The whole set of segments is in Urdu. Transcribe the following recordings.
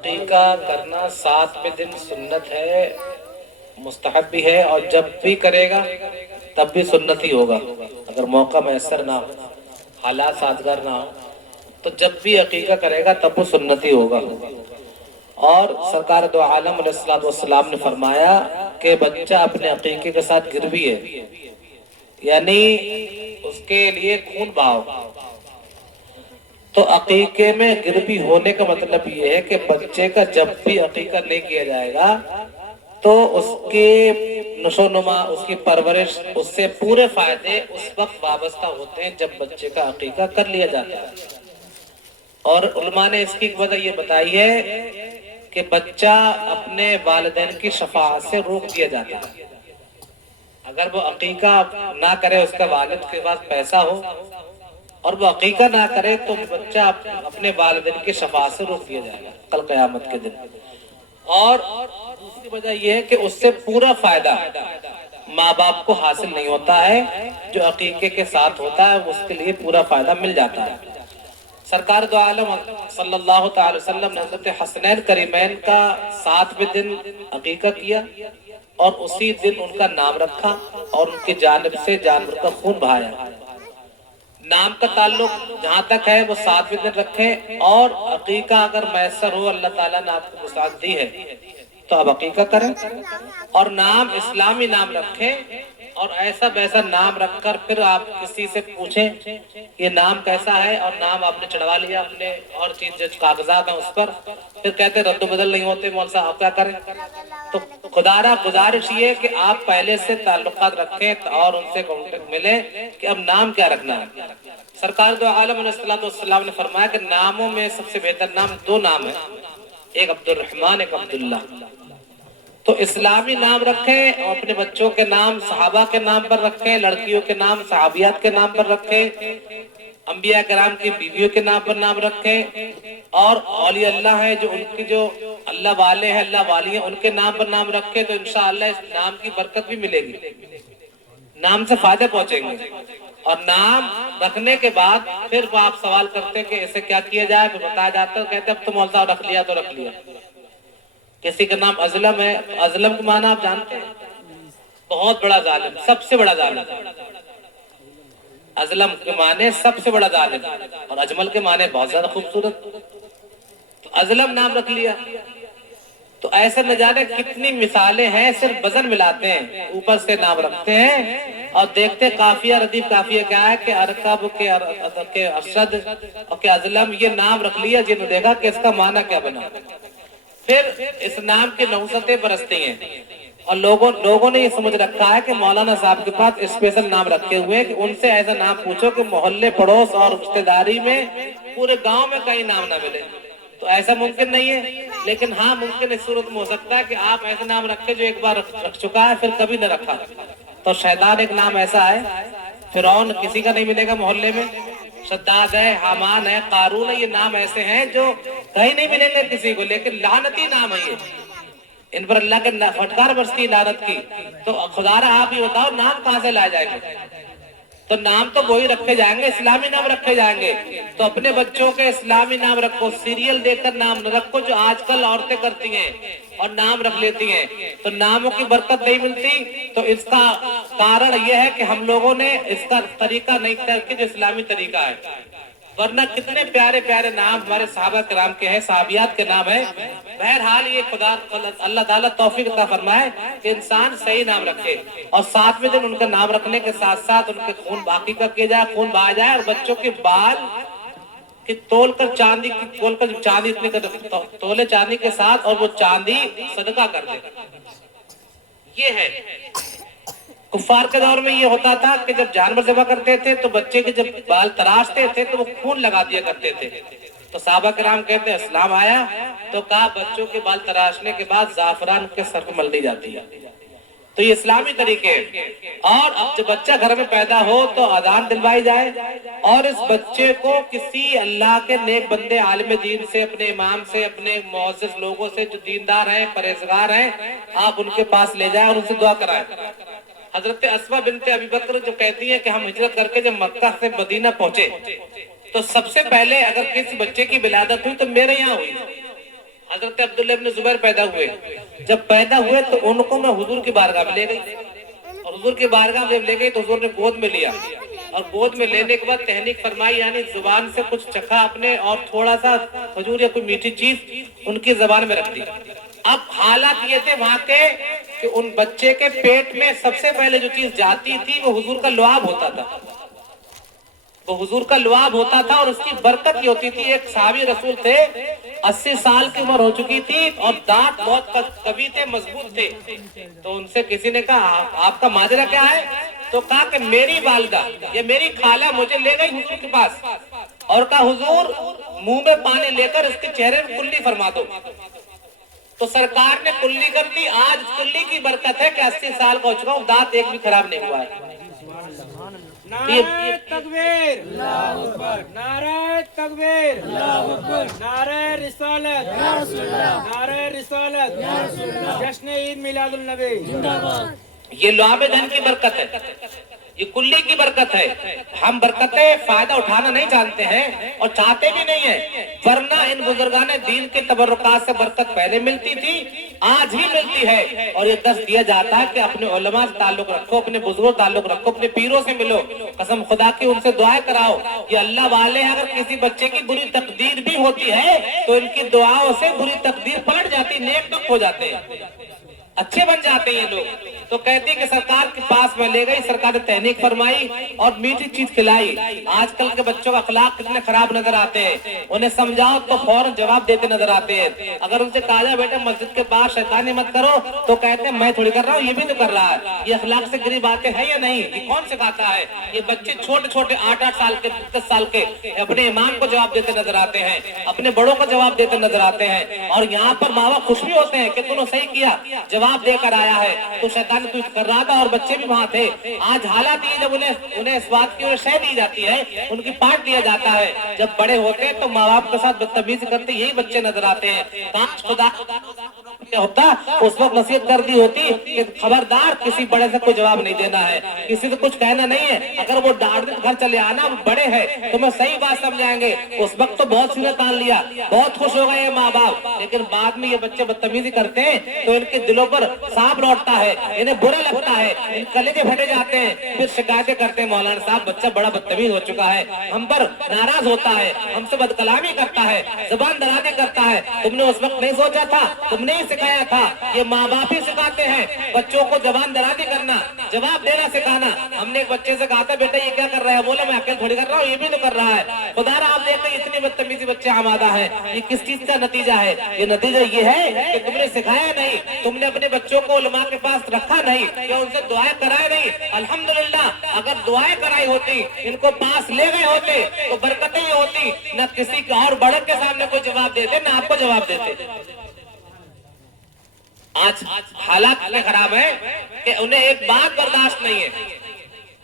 عقیقہ کرنا 7ویں دن سنت ہے، مستحب بھی ہے، اور جب بھی کرے گا تب بھی سنت ہی ہوگا۔ اگر موقع میسر نہ ہو، حالات سازگار نہ ہو، تو جب بھی عقیقہ کرے گا تب وہ سنت ہی ہوگا۔ اور سرکار دو عالم علیہ الصلوۃ والسلام نے فرمایا کہ بچہ اپنے عقیقے کے ساتھ گروی ہے، یعنی اس کے لیے خون بہاؤ۔ تو عقیقے میں گروی ہونے کا مطلب یہ ہے کہ بچے کا جب بھی عقیقہ نہیں کیا جائے گا تو اس کے نشو و نما، اس کی پرورش، اس سے پورے فائدے اس وقت وابستہ ہوتے ہیں جب بچے کا عقیقہ کر لیا جاتا ہے۔ اور علماء نے اس کی وجہ یہ بتائی ہے کہ بچہ اپنے والدین کی شفاعت سے روک دیا جاتا ہے۔ اگر وہ عقیقہ نہ کرے، اس کا والد کے پاس پیسہ ہو اور وہ عقیقہ نہ کرے، تو بچہ اپنے والدین کی شفاعت سے روک دیا جائے گا کل قیامت کے دن۔ اور دوسری وجہ یہ ہے کہ اس سے پورا فائدہ ماں باپ کو حاصل نہیں ہوتا ہے، جو عقیقے کے ساتھ ہوتا ہے اس کے لیے پورا فائدہ مل جاتا ہے۔ سرکار دو عالم صلی اللہ تعالی وسلم نے حضرت حسنین کریمین کا 7ویں دن عقیقہ کیا اور اسی دن ان کا نام رکھا اور ان کی جانب سے جانور کا خون بہایا۔ نام کا تعلق جہاں تک ہے وہ 7ویں دن رکھیں، اور عقیقہ اگر میسر ہو، اللہ تعالیٰ نے آپ کو وسعت دی ہے تو آپ عقیقہ کریں، اور نام اسلامی نام رکھیں، اور ایسا ویسا نام رکھ کر پھر آپ کسی سے پوچھیں یہ نام کیسا ہے، اور نام آپ نے چڑھوا لیا اپنے اور چیز جو کاغذات ہیں اس پر، پھر کہتے رد و بدل نہیں ہوتے مول صاحب، آپ کیا کریں؟ تو خدارہ گزارش یہ کہ آپ پہلے سے تعلقات رکھیں اور ان سے کانٹیکٹ ملے کہ اب نام کیا رکھنا ہے۔ سرکار دو عالم علیہ الصلوۃ والسلام نے فرمایا کہ ناموں میں سب سے بہتر نام 2 نام ہیں، ایک عبد الرحمن، ایک عبداللہ۔ تو اسلامی نام رکھیں، اور اپنے بچوں کے نام صحابہ کے نام پر رکھیں، لڑکیوں کے نام صحابیات کے نام پر رکھیں، انبیاء کرام کی بیویوں کے نام پر نام رکھیں، اور اولیاء اللہ ہیں جو ان کی جو اللہ والے ہیں، اللہ والی ہیں، ان کے نام پر نام رکھیں، تو انشاءاللہ اس نام کی برکت بھی ملے گی، نام سے فائدے پہنچیں گے۔ اور نام رکھنے کے بعد پھر وہ آپ سوال کرتے ہیں کہ اسے کیا کیا جائے، پھر بتایا جاتا ہے، کہتے ہیں اب تو مول صاحب رکھ لیا تو رکھ لیا۔ کسی کا نام ازلم ہے، ازلم کا معنی آپ جانتے ہیں؟ بہت بڑا ظالم، سب سے بڑا ظالم۔ ازلم کے معنی سب سے بڑا ظالم، اور اجمل کے معنی بہت زیادہ خوبصورت۔ تو ازلم نام رکھ لیا، تو ایسے نہ جانے کتنی مثالیں ہیں، صرف وزن ملاتے ہیں، اوپر سے نام رکھتے ہیں اور دیکھتے قافیہ ردیف قافیہ کیا ہے کہ ارکب کے ارشد اور کہ ازلم، یہ نام رکھ لیا، جنہوں نے دیکھا کہ اس کا معنی کیا بنا۔ پھر اس نام کی نحوستیں برستی ہیں، اور لوگوں نے یہ سمجھ رکھا ہے کہ مولانا صاحب کے پاس اسپیشل نام رکھے ہوئے ہیں کہ ان سے ایسا نام پوچھو کہ محلے پڑوس اور رشتہ داری میں پورے گاؤں میں کہیں نام نہ ملے۔ تو ایسا ممکن نہیں ہے، لیکن ہاں ممکن اس صورت میں ہو سکتا ہے کہ آپ ایسا نام رکھے جو ایک بار رکھ چکا ہے پھر کبھی نہ رکھا۔ تو شیطان ایک نام ایسا ہے، فرعون کسی کا نہیں ملے گا محلے میں، شداد ہے، حامان ہے، قارون ہے، یہ نام ایسے ہیں جو کہیں نہیں ملیں گے کسی کو، لیکن لعنتی نام ہے یہ، ان پر اللہ کے پھٹکار برستی لعنت کی۔ تو خدا را آپ ہی بتاؤ نام کہاں سے لائے جائیں گے؟ تو نام تو وہی رکھے جائیں گے، اسلامی نام رکھے جائیں گے۔ تو اپنے بچوں کے اسلامی نام رکھو، سیریل دیکھ کر نام نہ رکھو جو آج کل عورتیں کرتی ہیں اور نام رکھ لیتی ہیں، تو ناموں کی برکت نہیں ملتی۔ تو اس کا کارن یہ ہے کہ ہم لوگوں نے اس کا طریقہ نہیں کیا کہ جو اسلامی طریقہ ہے، ورنہ کتنے پیارے پیارے نام ہمارے صحابہ کرام کے ہیں، صحابیات کے نام ہیں۔ بہرحال یہ خدا اللہ تعالیٰ توفیق عطا فرمائے کہ انسان صحیح نام رکھے، اور 7ویں دن ان کا نام رکھنے کے ساتھ ساتھ ان کے خون باقی کر کے جائے، خون بہا جائے، اور بچوں کے بال کہ تول کر چاندی اتنے تولے چاندی کے ساتھ، اور وہ چاندی صدقہ کر دے۔ یہ ہے کفار کے دور میں یہ ہوتا تھا کہ جب جانور ذبح کرتے تھے تو بچے کے جب بال تراشتے تھے تو وہ خون لگا دیا کرتے تھے۔ تو صحابہ کرام کہتے ہیں اسلام آیا تو کہا بچوں کے بال تراشنے کے بعد زعفران کے سر پہ مل دی جاتی ہے۔ تو یہ اسلامی طریقے ہیں۔ اور اب جب بچہ گھر میں پیدا ہو تو اذان دلوائی جائے، اور اس بچے کو کسی اللہ کے نیک بندے عالم دین سے، اپنے امام سے، اپنے معزز لوگوں سے جو دیندار ہیں، پرہیزگار ہیں، آپ ان کے پاس لے جائیں اور ان سے دعا کرائیں۔ حضرت اسما بنت ابی بکر جو کہتی ہیں کہ ہم ہجرت کر کے جب مکہ سے مدینہ پہنچے تو سب سے پہلے اگر کسی بچے کی ولادت ہوئی تو میرے یہاں ہوئی۔ حضرت عبداللہ ابن زبیر پیدا ہوئے. جب پیدا ہوئے تو ان کو میں حضور کی بارگاہ میں لے گئی, اور حضور کی بارگاہ میں لے گئی تو حضور نے گود میں لیا, اور گود میں لینے کے بعد تحنیک فرمائی, یعنی زبان سے کچھ چکھا اپنے, اور تھوڑا سا کھجور یا کوئی میٹھی چیز ان کی زبان میں رکھ دی. اب حالات یہ تھے وہاں کے کہ ان بچے کے پیٹ میں سب سے پہلے جو چیز جاتی تھی وہ حضور کا لعاب ہوتا تھا, وہ حضور کا لعاب ہوتا تھا, اور اس کی برکت یہ ہوتی تھی. ایک صحابی رسول تھے, 80 سال کی عمر ہو چکی تھی, اور دانت بہت قوی تھے, مضبوط تھے. تو ان سے کسی نے کہا آپ کا ماجرا کیا ہے؟ تو کہا کہ میری والدہ یا میری خالہ مجھے لے گئی حضور کے پاس, اور کہا حضور منہ میں پانی لے کر اس کے چہرے میں کلی فرما دو. تو سرکار نے کلی کر دی. آج کلی کی برکت ہے کہ 80 سال کا ہو چکا ہوں, دانت ایک بھی خراب نہیں ہوا ہے. نعرہ تکبیر، نعرہ تکبیر، نعرہ رسالت، نعرہ رسالت، جشن عید میلاد النبی. یہ لعاب دہن کی برکت ہے, یہ کلی کی برکت ہے. ہم برکتیں فائدہ اٹھانا نہیں جانتے ہیں اور چاہتے بھی نہیں ہیں, ورنہ ان بزرگان دین کے تبرکات سے برکت پہلے ملتی تھی, آج ہی ملتی ہے. اور یہ درس دیا جاتا ہے کہ اپنے علماء سے تعلق رکھو, اپنے بزرگوں سے تعلق رکھو, اپنے پیروں سے ملو, قسم خدا کی ان سے دعائیں کراؤ. یہ اللہ والے ہیں, اگر کسی بچے کی بری تقدیر بھی ہوتی ہے تو ان کی دعاؤں سے بری تقدیر پلٹ جاتی, نیک بخت ہو جاتے ہیں, اچھے بن جاتے ہیں یہ لوگ. تو کہتی کہ سرکار کے پاس میں لے گئی, سرکار نے تحنیک فرمائی اور میٹھی چیز کھلائی. آج کل کے بچوں کا اخلاق کتنے خراب نظر آتے ہیں, انہیں سمجھاؤ تو فوراً جواب دیتے نظر آتے ہیں. اگر ان سے کہا جائے بیٹا مسجد کے باہر شیطانی مت کرو تو کہتے ہیں میں تھوڑی کر رہا ہوں, یہ بھی تو کر رہا ہے. یہ اخلاق سے گری باتیں ہیں یا نہیں؟ یہ کون سکھاتا ہے؟ یہ بچے چھوٹے چھوٹے 8-8 سال کے 10 سال کے اپنے امام کو جواب دیتے نظر آتے ہیں, اپنے بڑوں کو جواب دیتے نظر آتے ہیں, اور یہاں پر ماں باپ خوش بھی ہوتے ہیں کہ تم نے صحیح کیا, جواب دے کر آیا ہے. تو شیطان تو کر رہا تھا اور بچے بھی وہاں تھے. آج حالات یہ جب انہیں اس بات کی شے دی جاتی ہے, ان کی پارٹ دیا جاتا ہے, جب بڑے ہوتے ہیں تو ماں باپ کے ساتھ بدتمیزی کرتے یہی بچے نظر آتے ہیں. کاش خدا ہوتا اس وقت نصیحت کر دی ہوتی کہ خبردار کسی بڑے سے کوئی جواب نہیں دینا ہے, کسی سے کچھ کہنا نہیں ہے. اگر وہ ڈانٹ دے گھر چلے آنا, بڑے ہیں تو میں صحیح بات سمجھائیں گے. اس وقت تو بہت سینے تان لیا, بہت خوش ہو گئے ماں باپ, لیکن بعد میں یہ بچے بدتمیزی کرتے ہیں تو ان کے دلوں پر سانپ لوٹتا ہے, انہیں برا لگتا ہے, ان کلیجے پھٹے جاتے ہیں, پھر شکایتیں کرتے ہیں مولانا صاحب بچہ بڑا بدتمیز ہو چکا ہے, ہم پر ناراض ہوتا ہے, ہم سے بد کلامی کرتا ہے, زبان درازی کرتا ہے. تم نے اس وقت نہیں سوچا تھا, تم نے ہی سکھایا تھا. یہ ماں باپ ہی سکھاتے ہیں بچوں کو زبان درازی کرنا, جواب دینا سکھانا. ہم نے ایک بچے سے کہا تھا بیٹا یہ کیا کر رہا ہے, بولا میں اکیل تھوڑی کر رہا ہوں, یہ بھی تو کر رہا ہے. خدا را آپ دیکھیں اتنی بدتمیزی بچے آمادہ ہے, یہ کس چیز کا نتیجہ ہے؟ یہ نتیجہ یہ ہے کہ تم نے سکھایا نہیں, تم نے اپنے بچوں کو علماء کے پاس رکھا نہیں, کہ ان سے دعائیں کرائے نہیں. الحمدللہ اگر دعائیں کرائی ہوتی, ان کو پاس لے گئے ہوتے تو برکتیں یہ ہوتی, نہ کسی کے اور بڑوں کے سامنے کوئی جواب دیتے, نہ آپ کو جواب دیتے. آج حالات اتنے خراب ہیں کہ انہیں ایک بات برداشت نہیں ہے,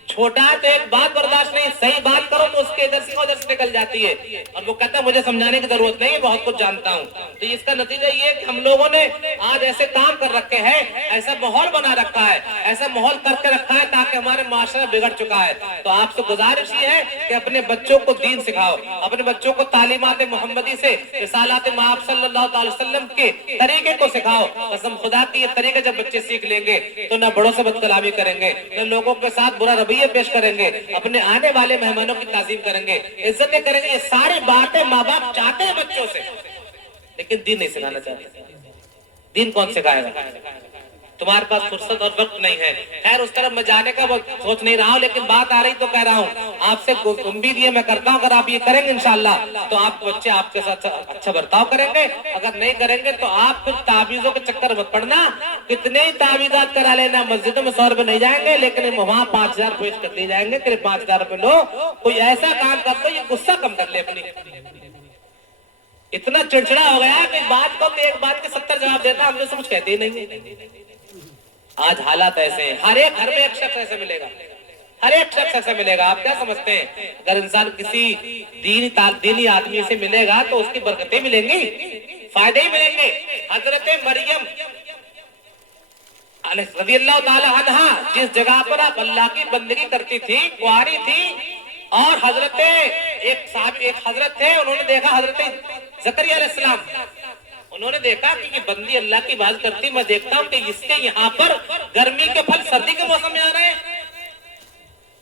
چھوٹا ہے تو ایک بات برداشت نہیں, صحیح بات کرو تو اس کے ادھر سے نکل جاتی ہے, اور وہ کہتا ہے مجھے سمجھانے کی ضرورت نہیں ہے, بہت کچھ جانتا ہوں. تو اس کا نتیجہ یہ ہے کہ ہم لوگوں نے آج ایسے کام کر رکھے ہیں, ایسا ماحول بنا رکھا ہے, ایسا ماحول کر کے رکھا ہے تاکہ ہمارے معاشرہ بگڑ چکا ہے. تو آپ سے گزارش یہ ہے کہ اپنے بچوں کو دین سکھاؤ, اپنے بچوں کو تعلیمات محمدی سے رسالات مآب صلی اللہ علیہ وسلم کے طریقے کو سکھاؤ. قسم خدا کی یہ طریقے جب بچے سیکھ لیں گے تو نہ بڑوں سے بد کلامی کریں گے, نہ لوگوں کے ساتھ برا رویہ پیش کریں گے, اپنے آنے والے مہمانوں کی تعظیم کریں گے, عزتیں کریں گے. یہ ساری باتیں ماں باپ چاہتے ہیں بچوں سے, لیکن دین نہیں سکھانا چاہتے. دین کون سکھائے گا؟ تمہارے پاس فرصت اور وقت نہیں ہے. خیر اس طرف میں جانے کا وہ سوچ نہیں رہا ہوں, لیکن بات آ رہی تو کہہ رہا ہوں. آپ سے امید یہ میں کرتا ہوں اگر آپ یہ کریں گے انشاءاللہ تو آپ بچے آپ کے ساتھ اچھا برتاؤ کریں گے. اگر نہیں کریں گے تو آپ کچھ تعویذوں کے چکر مت پڑنا, کتنے ہی تعویذات کرا لینا, مسجدوں میں 100 روپے نہیں جائیں گے, لیکن وہاں 5000 پیش کر دیے جائیں گے کہ 5000 روپے لو, کوئی ایسا کام کر دو یہ غصہ کم کر لے اپنی. اتنا چڑچڑا ہو گیا کہ بات کو ایک بات کے 70 جواب دیتا, ہم نے سے کچھ کہتے ہی نہیں. آج حالات ایسے ہیں, ہر ایک گھر میں ایک شخص ایسے ملے گا, ہر ایک شخص ایسے ملے گا. آپ کیا سمجھتے ہیں اگر انسان کسی دینی آدمی سے ملے گا تو اس کی برکتیں ملیں گی, فائدے ہی ملیں گے. حضرت مریم رضی اللہ تعالی عنہا جس جگہ پر آپ اللہ کی بندگی کرتی تھی, کنواری تھی, اور حضرت ایک حضرت تھے, انہوں نے دیکھا حضرت زکریا علیہ السلام, انہوں نے دیکھا کہ یہ بندی اللہ کی بات کرتی، میں دیکھتا ہوں کہ اس کے یہاں پر گرمی کے پھل سردی کے موسم میں آ رہے ہیں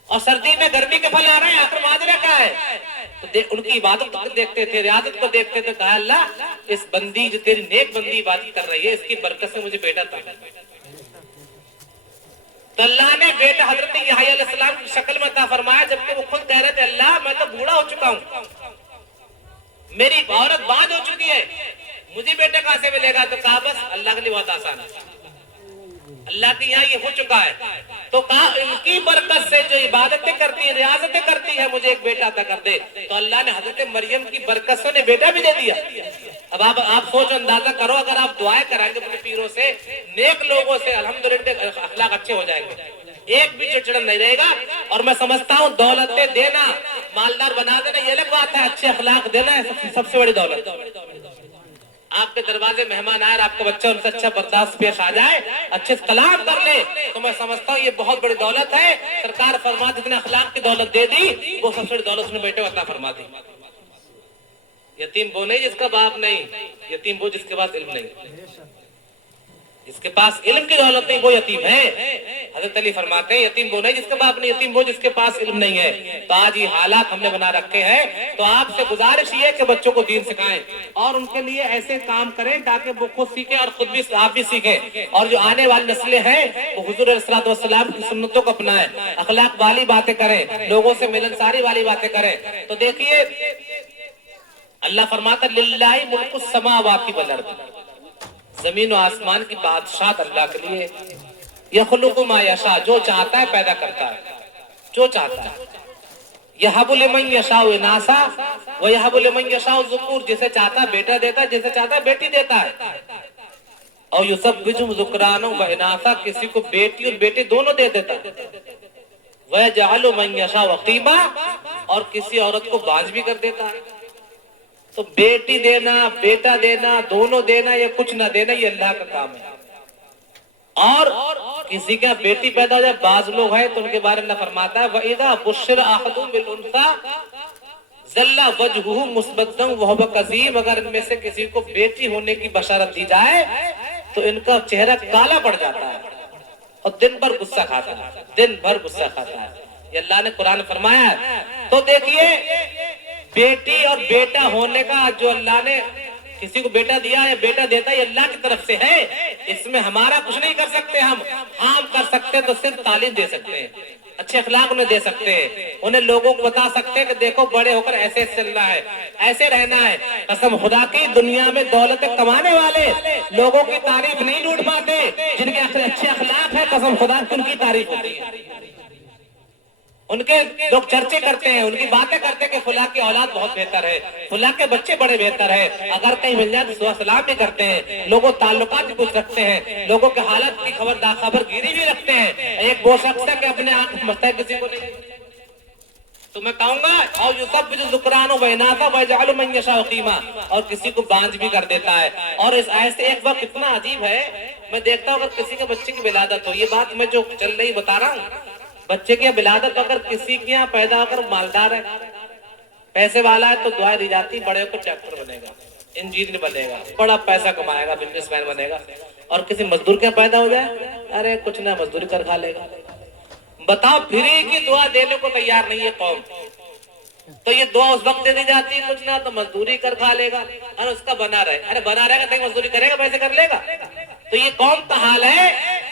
اور سردی میں گرمی کے پھل آ رہے ہیں، آخر ماجرا کیا ہے؟ تو ان کی عبادت کو دیکھتے تھے، ریاضت کو دیکھتے تھے، کہا اللہ اس بندی جو تیری نیک بندی عبادت کر رہی ہے، اس کی برکت سے مجھے بیٹا تھا۔ تو اللہ نے بیٹا حضرت یحییٰ علیہ السلام کی شکل میں عطا فرمایا، جبکہ وہ خود کہہ رہے تھے اللہ میں تو بوڑھا ہو چکا ہوں، میری عورت بعد ہو چکی ہے، مجھے بیٹا کہاں سے ملے گا؟ تو کہا بس اللہ کے لیے بہت آسان ہے، اللہ کے یہاں یہ ہو چکا ہے۔ تو کہا ان کی برکت سے جو عبادتیں کرتی ہے، ریاضتیں کرتی ہے، مجھے ایک بیٹا عطا کر دے۔ تو اللہ نے حضرت مریم کی برکت سے انہیں بیٹا بھی دے دیا۔ اب آپ سوچ اندازہ کرو، اگر آپ دعائیں کرائیں گے اپنے پیروں سے، نیک لوگوں سے، الحمدللہ اخلاق اچھے ہو جائیں گے، ایک بھی چڑچڑن نہیں رہے گا۔ اور میں سمجھتا ہوں دولتیں دینا، مالدار بنا دینا یہ الگ بات ہے، اچھے اخلاق دینا ہے سب سے بڑی دولت۔ آپ کے دروازے مہمان آئے، آپ کا بچہ ان سے اچھا برداشت پیش آ جائے، اچھے کلام کر لے، تو میں سمجھتا ہوں یہ بہت بڑی دولت ہے۔ سرکار فرماتے جتنے اخلاق کی دولت دے دی، وہ سب سے بڑی دولت اس نے بیٹے عطا فرما دی۔ یتیم وہ نہیں جس کا باپ نہیں، یتیم وہ جس کے پاس علم نہیں، جس کے پاس علم کی دولت نہیں وہ یتیم ہے۔ حضرت علی فرماتے ہیں یتیم وہ نہیں جس کا باپ نہیں، یتیم وہ جس کے پاس علم نہیں ہے۔ تو آج یہ حالات ہم نے بنا رکھے ہیں، تو آپ سے گزارش یہ ہے کہ بچوں کو دین سکھائیں اور ان کے لیے ایسے کام کریں تاکہ وہ خود سیکھیں اور خود بھی آپ بھی سیکھیں، اور جو آنے والی نسلیں ہیں وہ حضور علیہ الصلوۃ والسلام کی سنتوں کو اپنائیں، اخلاق والی باتیں کریں، لوگوں سے ملنساری والی باتیں کریں۔ تو دیکھیے اللہ فرماتا للہ ملک السماوات والارض، زمین و آسمان کی بادشاہت اللہ کے لیے، یخلق ما یشاء، جو چاہتا ہے پیدا کرتا ہے، جو چاہتا ہے، یہب لمن یشاء اناثا ویہب لمن یشاء الذکور، جسے چاہتا ہے بیٹا دیتا ہے، جسے چاہتا ہے بیٹی دیتا ہے، اور یثبتهم ذکرانا و اناثا، کسی کو بیٹی اور بیٹے دونوں دے دیتا ہے، ویجعل من یشاء عقیما، اور کسی عورت کو باز بھی کر دیتا ہے۔ تو بیٹی دینا، بیٹا دینا، دونوں دینا یا کچھ نہ دینا یہ اللہ کا کام ہے۔ اور کسی کا بیٹی پیدا ہو جائے، بعض لوگ ہیں تو ان کے بارے میں اللہ فرماتا ہے وَإِذَا بُشِّرَ أَحَدُهُم بِالْأُنثىٰ ظَلَّ وَجْهُهُ مُسْوَدًّا وَهُوَ كَظِيمٌ، اگر ان میں سے کسی کو بیٹی ہونے کی بشارت دی جائے تو ان کا چہرہ کالا پڑ جاتا ہے اور دن بھر غصہ کھاتا ہے، دن بھر غصہ کھاتا ہے۔ یہ اللہ نے قرآن فرمایا ہے۔ تو دیکھیے بیٹی اور بیٹا ہونے کا جو اللہ نے کسی کو بیٹا دیا ہے، بیٹا دیتا ہے، یہ اللہ کی طرف سے ہے، اس میں ہمارا کچھ نہیں کر سکتے ہم کر سکتے تو صرف تعلیم دے سکتے ہیں، اچھے اخلاق انہیں دے سکتے ہیں، انہیں لوگوں کو بتا سکتے ہیں کہ دیکھو بڑے ہو کر ایسے چلنا ہے، ایسے رہنا ہے۔ قسم خدا کی دنیا میں دولت کمانے والے لوگوں کی تعریف نہیں ڈھونڈ پاتے، جن کے اچھے اخلاق ہیں قسم خدا کی ان کی تعریف ہوتی ہے، ان کے لوگ چرچے کرتے ہیں، ان کی باتیں کرتے ہیں کہ فلاں کی اولاد بہت بہتر ہے، فلاں کے بچے بڑے بہتر ہیں، اگر کہیں مل جائے تو سلام بھی کرتے ہیں، لوگوں تعلقات بھی کچھ رکھتے ہیں، لوگوں کے حالت کی خبر گیری بھی رکھتے ہیں۔ ایک وہ شخص ہے کہ اپنے آپ سمجھتا ہے کسی کو نہیں۔ تو میں کہوں گا اور یثبت ذکرانہ و اناثا ویجعل من یشاء عقیما، اور کسی کو بانج بھی کر دیتا ہے۔ اور اس ایسے ایک وقت اتنا عجیب ہے، میں دیکھتا ہوں اگر کسی کے بچے کی ولادت ہو، یہ بات میں جو چل رہی بتا رہا ہوں، بچے کی ولادت اگر کسی کے یہاں پیدا ہو کر مالدار ہے، پیسے والا ہے، تو دعائیں دی جاتی بڑے ہو کر ڈاکٹر بنے گا، انجینئر بنے گا، بڑا پیسہ کمائے گا، بزنس مین بنے گا۔ اور کسی مزدور کے پیدا ہو جائے، ارے کچھ نہ مزدوری کر کھا لے گا۔ بتاؤ فری کی دعا دینے کو تیار نہیں ہے قوم، تو یہ دعا اس وقت دے دی جاتی ہے کچھ نہ تو مزدوری کر کھا لے گا، اور اس کا بنا رہے، ارے بنا رہے گا تو مزدوری کرے گا، پیسے کر لے گا۔ تو یہ قوم کا حال ہے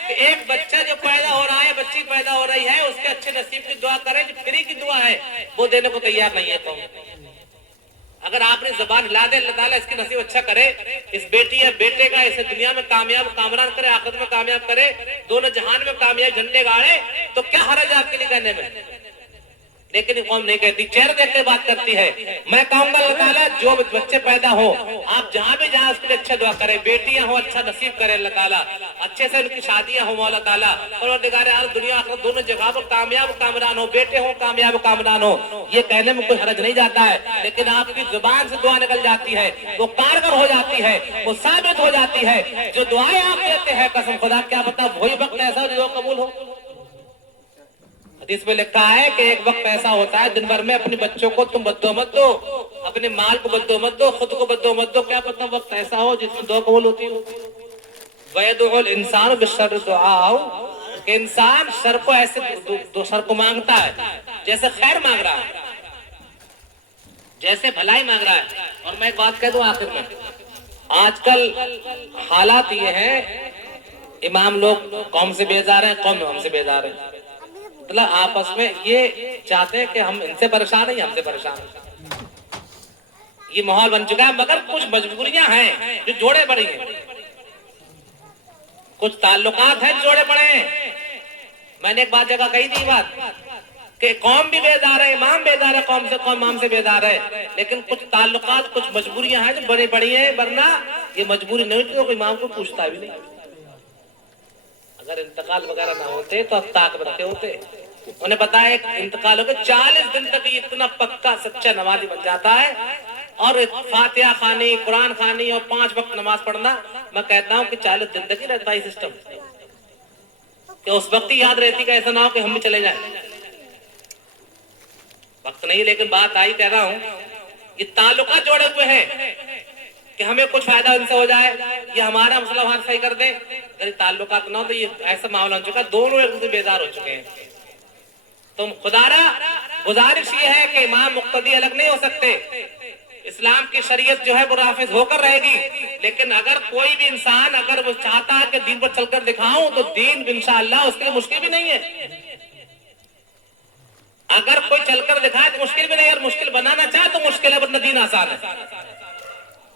کہ ایک بچہ جو پیدا ہو رہا ہے، بچی پیدا ہو رہی ہے، اس کے اچھے نصیب کی دعا کریں، جو فری کی دعا ہے وہ دینے کو تیار نہیں ہے قوم۔ اگر آپ نے زبان ہلا دے، اللہ تعالیٰ اس کی نصیب اچھا کرے، اس بیٹی یا بیٹے کا اسے دنیا میں کامیاب کامران کرے، آخرت میں کامیاب کرے، دونوں جہان میں کامیاب جھنڈے گاڑے، تو کیا حرج ہے آپ کے لیے کہنے میں؟ لیکن یہ قوم نہیں کہتی، چہرے دیکھ کے بات کرتی ہے۔ میں کہوں گا اللہ تعالیٰ جو بچے پیدا ہو، آپ جہاں بھی جہاں اس کے لیے اچھا دعا کریں، بیٹیاں ہوں اچھا نصیب کرے اللہ تعالیٰ، اچھے سے ان کی شادیاں ہوں مولا تعالیٰ، پروردگار عالم دنیا آخرت دونوں جگہ پر کامیاب کامران ہو، بیٹے ہوں کامیاب کامران ہو، یہ کہنے میں کوئی حرج نہیں جاتا ہے۔ لیکن آپ کی زبان سے دعا نکل جاتی ہے، وہ کارگر ہو جاتی ہے، وہ ثابت ہو جاتی ہے، جو دعائیں آپ دیتے ہیں قسم خدا کیا پتا وہی وقت ایسا جو قبول ہو۔ حدیث میں لکھا ہے کہ ایک وقت ایسا ہوتا ہے دن بھر میں اپنے بچوں کو تم بددعا مت دو، اپنے مال کو بددعا مت دو، خود کو بددعا مت دو، کیا پتہ وقت ایسا ہو جس میں دعا قبول ہوتی ہو۔ وَيَدْعُ الْإِنسَانُ بِالشَّرِّ دُعَاءَهُ، کہ انسان شر کو ایسے شر کو مانگتا ہے جیسے خیر مانگ رہا ہے، جیسے بھلائی مانگ رہا ہے۔ اور میں ایک بات کہہ دوں آخر میں، آج کل حالات یہ ہیں، امام لوگ قوم سے بیزار ہیں، قوم ہم سے بیزار ہیں، مطلب آپس میں یہ چاہتے ہیں کہ ہم ان سے پریشان ہیں یا ہم سے پریشان ہیں، یہ ماحول بن چکا ہے۔ مگر کچھ مجبوریاں ہیں جو جوڑے پڑی ہیں، کچھ تعلقات ہیں جو جوڑے پڑے ہیں۔ میں نے ایک بات جگہ کہی تھی بات کہ قوم بھی بیزار ہے، امام بیزار ہے، قوم سے قوم امام سے بیزار ہے، لیکن کچھ تعلقات کچھ مجبوریاں ہیں جو بڑی پڑی ہیں، ورنہ یہ مجبوری نہیں ہوتی تو کوئی امام کو پوچھتا بھی نہیں۔ اگر انتقال وغیرہ نہ ہوتے تو اب طاقت رکھے ہوتے۔ انہیں پتا ہے انتقال ہو گیا 40 دن تک یہ اتنا پکا سچا نمازی بن جاتا ہے، اور فاتحہ خوانی، قرآن خوانی اور 5 وقت نماز پڑھنا، میں کہتا ہوں کہ 40 دن تک ہی رہتا ہے سسٹم، کہ اس وقت ہی یاد رہتی کہ ایسا نہ ہو کہ ہم بھی چلے جائیں۔ وقت نہیں، لیکن بات آئی کہہ رہا ہوں، یہ تعلقات جوڑے ہوئے ہیں کہ ہمیں کچھ فائدہ ان سے ہو جائے یا ہمارا مسئلہ وہاں صحیح کر دیں۔ اگر تعلقات نہ ہو تو یہ ایسا معاملہ ہو چکا، دونوں ایک دوسرے سے بیزار ہو چکے ہیں۔ تو خدارا گزارش یہ ہے کہ امام مقتدی الگ نہیں ہو سکتے، اسلام کی شریعت جو ہے وہ نافذ ہو کر رہے گی، لیکن اگر کوئی بھی انسان اگر وہ چاہتا ہے کہ دین پر چل کر دکھاؤں تو دین انشاءاللہ اس کے لیے مشکل بھی نہیں ہے۔ اگر کوئی چل کر دکھائے تو مشکل بھی نہیں، اور مشکل بنانا چاہے تو مشکل ہے، ورنہ دین آسان ہے۔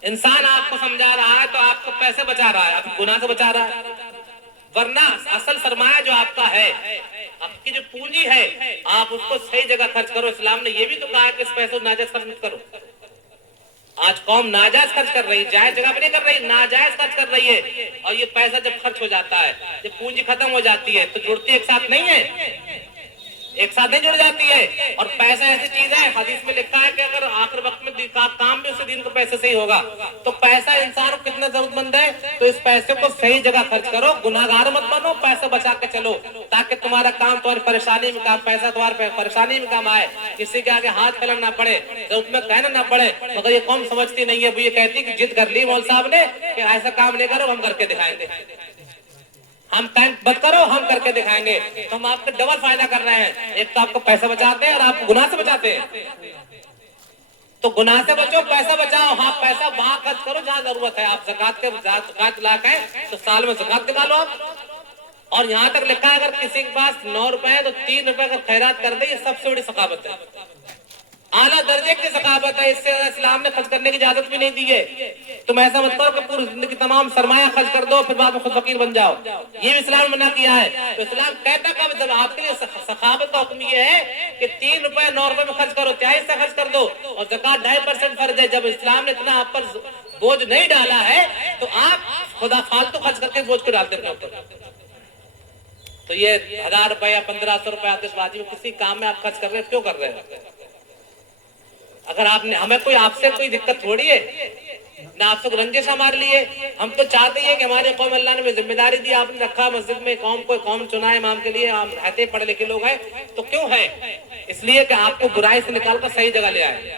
انسان آپ کو سمجھا رہا ہے تو آپ کو پیسے بچا رہا ہے، آپ کو گناہ سے بچا رہا ہے، ورنہ اصل سرمایہ جو آپ کا ہے، آپ کی جو پونجی ہے، آپ اس کو صحیح جگہ خرچ کرو۔ اسلام نے یہ بھی تو کہا ہے کہ اس پیسے کو ناجائز خرچ مت کرو۔ آج قوم ناجائز خرچ کر رہی ہے، جائز جگہ پہ نہیں کر رہی، ناجائز خرچ کر رہی ہے، اور یہ پیسہ جب خرچ ہو جاتا ہے، جب پونجی ختم ہو جاتی ہے تو جڑتی ایک ساتھ نہیں ہے، ایک ساتھ نہیں جڑ جاتی ہے۔ اور پیسہ ایسی چیز ہے، حدیث میں لکھا ہے کہ اگر آخر وقت میں کام بھی اسے دین کو پیسے سے ہی ہوگا، تو پیسہ انسان کو کتنا ضرورت مند ہے، تو اس پیسے کو صحیح جگہ خرچ کرو، گناہگار مت بنو، پیسہ بچا کے چلو، تاکہ تمہارا کام تمہاری پریشانی میں کام، پیسہ تمہاری پریشانی میں کام آئے، کسی کے آگے ہاتھ پھیلانا نہ پڑے، ضرورت میں کہنا نہ پڑے۔ مگر یہ قوم سمجھتی نہیں ہے، وہ یہ کہتی کہ ضد کر لی مول صاحب نے کہ ایسا کام نہیں کرو، ہم کر کے دکھائیں گے، ہم ٹینک مت کرو، ہم کر کے دکھائیں گے۔ تو ہم آپ کو ڈبل فائدہ کر رہے ہیں، ایک تو آپ کو پیسہ بچاتے ہیں اور آپ کو گناہ سے بچاتے ہیں۔ تو گناہ سے بچو، پیسہ بچاؤ۔ ہاں پیسہ وہاں خرچ کرو جہاں ضرورت ہے، آپ زکات لا کے تو سال میں زکات نکالو آپ۔ اور یہاں تک لکھا ہے اگر کسی کے پاس 9 روپے ہے تو 3 روپے کا خیرات کر دے، یہ سب سے بڑی ثقافت ہے، اعلیٰ درجے کی ثقافت ہے، اس سے اسلام نے خرچ کرنے کی اجازت بھی نہیں دی ہے۔ تم ایسا مت کرو کہ پوری زندگی تمام سرمایہ خرچ کر دو پھر بعد میں خود فقیر بن جاؤ، یہ بھی اسلام نے منع کیا ہے۔ تو اسلام کہتا کب، جب آپ کے لیے سخاوت کا حکم یہ ہے کہ 3 روپے 9 روپے میں خرچ کرو، 23 سے خرچ کر دو، اور زکات 2.5% فرض ہے۔ جب اسلام نے اتنا آپ پر بوجھ نہیں ڈالا ہے تو آپ خدا فالتو خرچ کر کے بوجھ کو ڈالتے اپنے اوپر۔ تو یہ 1000 روپے یا 1500 روپے آتش بازی میں کسی کام میں آپ خرچ کر رہے ہیں، کیوں کر رہے ہیں؟ اگر آپ نے ہمیں کوئی آپ سے کوئی دقت تھوڑی ہے، نہ آپ سے رنجش ہمارے لیے، ہم تو چاہتے ہیں کہ ہماری قوم اللہ نے ذمہ داری دی، آپ نے رکھا مسجد میں قوم کو، قوم چنا ہے امام کے لیے، ہم رہتے پڑھے لکھے لوگ ہیں، تو کیوں ہے؟ اس لیے کہ آپ کو برائی سے نکال کر صحیح جگہ لے آئے،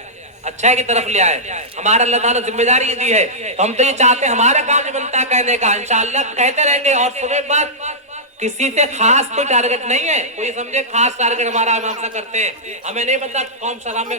اچھائی کی طرف لے آئے۔ ہمارا اللہ تعالیٰ ذمہ داری یہ دی ہے، تو ہم تو یہ چاہتے ہیں، ہمارا کام یہ بنتا ہے کہنے کا، انشاءاللہ کہتے رہیں گے۔ اور صبح بات کسی سے خاص کوئی ٹارگٹ نہیں ہے، کوئی سمجھے خاص ٹارگٹ ہمارا ہم سے کرتے ہیں۔ ہمیں نہیں پتا قوم شراب میں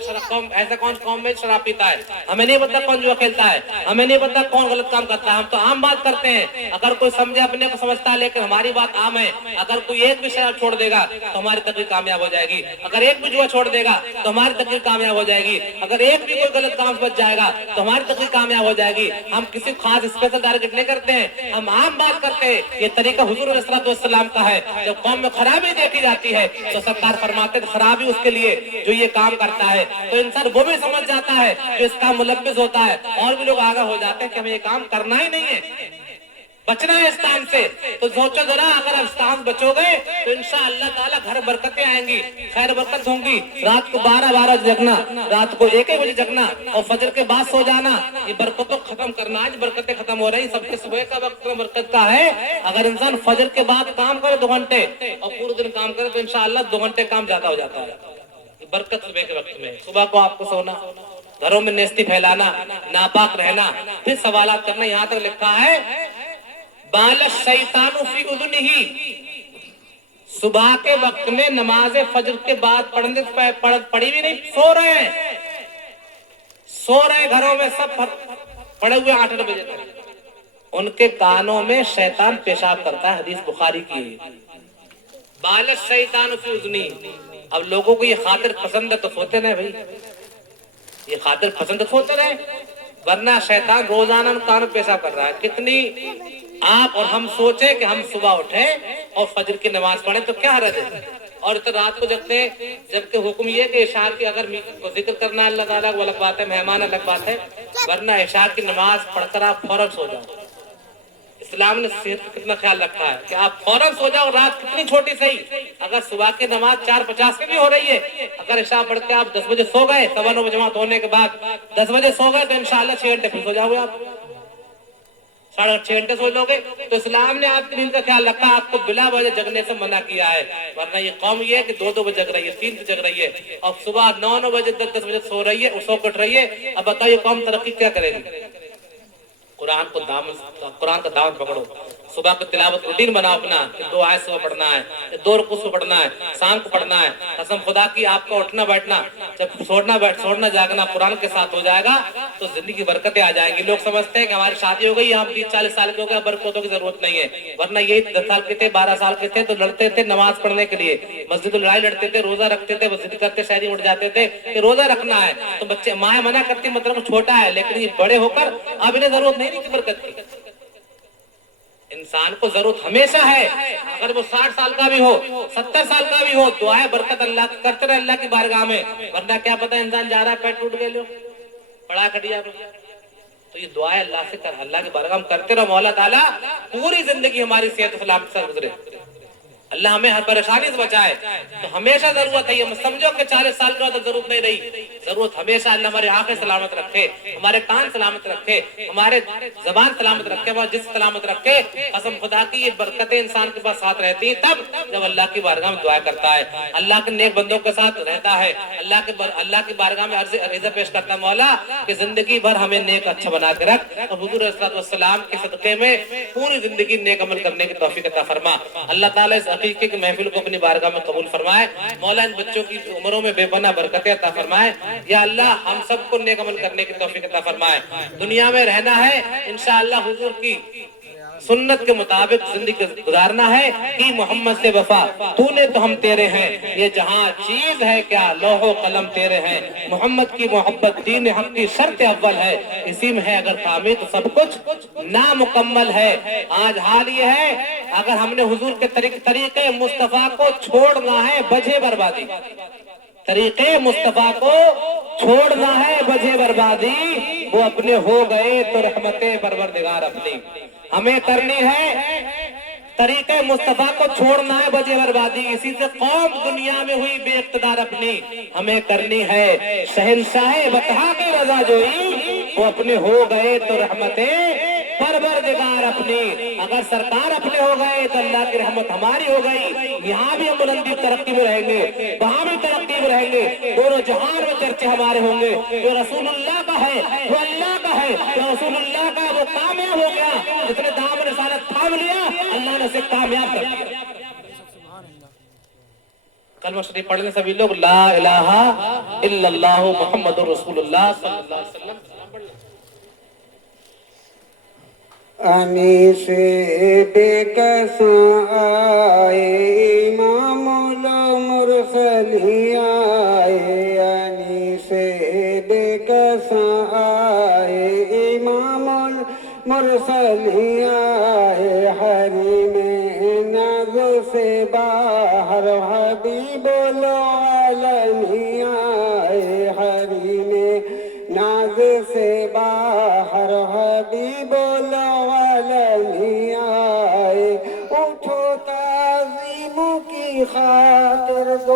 ایسا کون قوم میں شراب پیتا ہے، ہمیں نہیں پتا کون جوا کھیلتا ہے، ہمیں نہیں پتا کون غلط کام کرتا ہے، ہم تو عام بات کرتے ہیں۔ اگر کوئی سمجھے اپنے کو سمجھتا ہے، لیکن ہماری بات عام ہے۔ اگر کوئی ایک بھی شراب چھوڑ دے گا تو ہماری تقریر کامیاب ہو جائے گی، اگر ایک بھی جوا چھوڑ دے گا تو ہماری تقریر کامیاب ہو جائے گی، اگر ایک بھی کوئی غلط کام بچ جائے گا تو ہماری تقریر کامیاب ہو جائے گی۔ ہم کسی خاص اسپیشل ٹارگٹ نہیں کرتے ہیں، ہم عام بات کرتے ہیں۔ یہ طریقہ حضور علیہ الصلوۃ والسلام کا ہے۔ جب قوم میں خرابی دیکھی جاتی ہے تو سرکار فرماتے ہیں خرابی اس کے لیے جو یہ کام کرتا ہے، تو انسان وہ بھی سمجھ جاتا ہے جو اس کا ملبس ہوتا ہے، اور بھی لوگ آگاہ ہو جاتے ہیں کہ ہمیں یہ کام کرنا ہی نہیں ہے۔ بچنا ہے استان سے. تو سوچو ذرا اگر آپ استان بچو گے تو انشاءاللہ تعالیٰ گھر برکتیں آئیں گی, خیر برکت ہوں گی. رات کو 12 جگنا, رات کو 1 بجے جگنا اور فجر کے بعد سو جانا, یہ برکتوں ختم کرنا. آج برکتیں ختم ہو رہی, سب کے صبح کا وقت برکت کا ہے. اگر انسان فجر کے بعد کام کرے 2 گھنٹے اور پورے دن کام کرے تو انشاءاللہ 2 گھنٹے کام زیادہ ہو جاتا ہے. برکت صبح کے وقت میں. صبح کو آپ کو سونا, گھروں میں نیستی پھیلانا, ناپاک رہنا, پھر سوالات کرنا. یہاں تک لکھا ہے بال الشیطان فی اذنہ, صبح کے وقت میں نماز فجر کے بعد پڑھی بھی نہیں, سو رہے ہیں گھروں میں سب پڑے ہوئے 8 بجے تک. ان کے کانوں میں شیطان پیشاب کرتا ہے. حدیث بخاری کی ہے. بال الشیطان فی اذنہ. اب لوگوں کو یہ خاطر پسند ہے تو سوتے رہے بھائی, یہ خاطر پسند سوتے رہے, ورنہ شیطان روزانہ کانوں پیشاب کر رہا ہے. کتنی آپ اور ہم سوچیں کہ ہم صبح اٹھیں اور فجر کی نماز پڑھیں تو کیا حرج ہے, اور تو رات کو جگتے ہیں. جبکہ حکم یہ کہ عشاء کی اگر ذکر کرنا اللہ تعالیٰ کو الگ بات ہے, مہمان الگ بات ہے, ورنہ عشاء کی نماز پڑھ کر آپ فوراً سو جاؤ. اسلام نے صحت کا کتنا خیال رکھا ہے کہ آپ فوراً سو جاؤ. رات کتنی چھوٹی صحیح, اگر صبح کی نماز 4:50 کی بھی ہو رہی ہے, اگر عشاء پڑھ کے آپ 10 بجے سو گئے, 9:15 بجے جماعت ہونے کے بعد 10 بجے سو گئے تو انشاءاللہ 6 گھنٹے پھر سو جاؤ گے آپ, 6.5 گھنٹے سو لو گے. تو اسلام نے آپ کی نیند کا خیال رکھا, آپ کو بلا وجہ جگنے سے منع کیا ہے. ورنہ یہ قوم یہ ہے کہ 2 بجے جگ رہی ہے, 3 بجے جگ رہی ہے, اور صبح 9 بجے 10 بجے سو رہی ہے, سو کٹ رہی ہے. اب بتائیے قوم ترقی کیا کرے گی؟ قرآن کا دامن پکڑو, صبح کو تلاوت روٹین بناؤ اپنا, کہ 2 آیت صبح پڑھنا ہے, 2 رکوع صبح پڑھنا ہے, شام کو پڑھنا ہے. قسم خدا کی آپ کا اٹھنا بیٹھنا, جب چھوڑنا جاگنا قرآن کے ساتھ ہو جائے گا تو زندگی برکتیں آ جائیں گی. لوگ سمجھتے ہیں کہ ہماری شادی ہو گئی, ہم 30-40 سال کے ہو گئے, برکتوں کی ضرورت نہیں ہے. ورنہ یہی 10 سال کے تھے, 12 سال کے تھے تو لڑتے تھے نماز پڑھنے کے لیے, مسجد میں لڑائی لڑتے تھے, روزہ رکھتے تھے, مسجد کرتے شہری اٹھ جاتے تھے کہ روزہ رکھنا ہے. تو بچے مائیں منع کرتی, مطلب چھوٹا ہے, لیکن یہ بڑے ہو کر اب انہیں ضرورت نہیں تھی برکت کی. انسان کو ضرورت ہمیشہ ہے, اگر وہ 60 سال کا بھی ہو, 70 سال کا بھی ہو, دعائیں برکت اللہ کرتے رہے اللہ کی بارگاہ میں. ورنہ کیا پتہ انسان جا رہا ہے پیر ٹوٹ گئے, لو پڑا کٹیا. تو یہ دعائیں اللہ سے کر, اللہ کی بارگاہ میں کرتے رہو, مولا تعالیٰ پوری زندگی ہماری صحت سلامت سے گزرے, اللہ ہمیں ہر پریشانی سے بچائے. تو ہمیشہ ضرورت ہے, یہ سمجھو کہ 40 سال کے بعد ضرورت نہیں رہی. ضرورت ہمیشہ اللہ ہمارے آنکھیں سلامت رکھے, ہمارے کان سلامت رکھے, ہمارے زبان سلامت رکھے, ہمارا جسم سلامت رکھے. قسم خدا کی یہ برکتیں انسان کے پاس ساتھ رہتی ہیں تب جب اللہ کی بارگاہ میں دعا کرتا ہے, اللہ کے نیک بندوں کے ساتھ رہتا ہے, اللہ کی بارگاہ میں عرض پیش کرتا ہے, مولا کہ زندگی بھر ہمیں نیک اچھا بنا کے رکھ, اور حضور صلی اللہ علیہ وسلم کے صدقے میں پوری زندگی نیک عمل کرنے کی توفیق عطا فرما. اللہ تعالیٰ اس عقیقے کی محفل کو اپنی بارگاہ میں قبول فرمائے. مولا ان بچوں کی عمروں میں بے پناہ برکتیں عطا فرمائے. یا اللہ ہم سب کو نیک عمل کرنے کی توفیق عطا فرمائے. دنیا میں رہنا ہے انشاءاللہ حضور کی سنت کے مطابق زندگی گزارنا ہے, کہ محمد سے وفا تو نے تو ہم تیرے ہیں, یہ جہاں چیز ہے کیا لوح و قلم تیرے ہیں, محمد کی محبت دین حق کی شرط اول ہے, اسی میں ہے اگر خامی تو سب کچھ نامکمل ہے. آج حال یہ ہے اگر ہم نے حضور کے طریقے مصطفیٰ کو چھوڑنا ہے بجے بربادی, طریقے مصطفیٰ کو چھوڑنا ہے بجے بربادی, وہ اپنے ہو گئے تو رحمت پروردگار اپنی. ہمیں کرنی ہے طریقے مصطفیٰ کو چھوڑنا ہے بجے بربادی, اسی سے قوم دنیا میں ہوئی بے اقتدار اپنی. ہمیں کرنی ہے شہنشاہ بطحا کی رضا جوئی, وہ اپنے ہو گئے تو رحمتیں پروردگار اپنی. اگر سرکار اپنے ہو گئے تو اللہ کی رحمت ہماری ہو گئی. یہاں بھی ہم بلندی ترقی میں رہیں گے, وہاں بھی ترقی میں رہیں گے, دونوں جہان میں چرچے ہمارے ہوں گے. جو رسول اللہ کا ہے وہ اللہ کا ہے, جو رسول اللہ کا وہ کامیاب ہو گیا, جس نے دامن رسالت تھام لیا اللہ نے اسے کامیاب کر دیا. کلمہ شریف پڑھ لیں سبھی لوگ, لا الہ الا اللہ محمد رسول اللہ صلی اللہ علیہ وسلم. انی سے بے کساں آئے امام المرسل ہی آئے, انی سے بے کساں آئے امام المرسل ہی آئے, حریم ناز سے باہر حبیب العالم ہی آئے, حریم ناز سے باہر حبیب العالم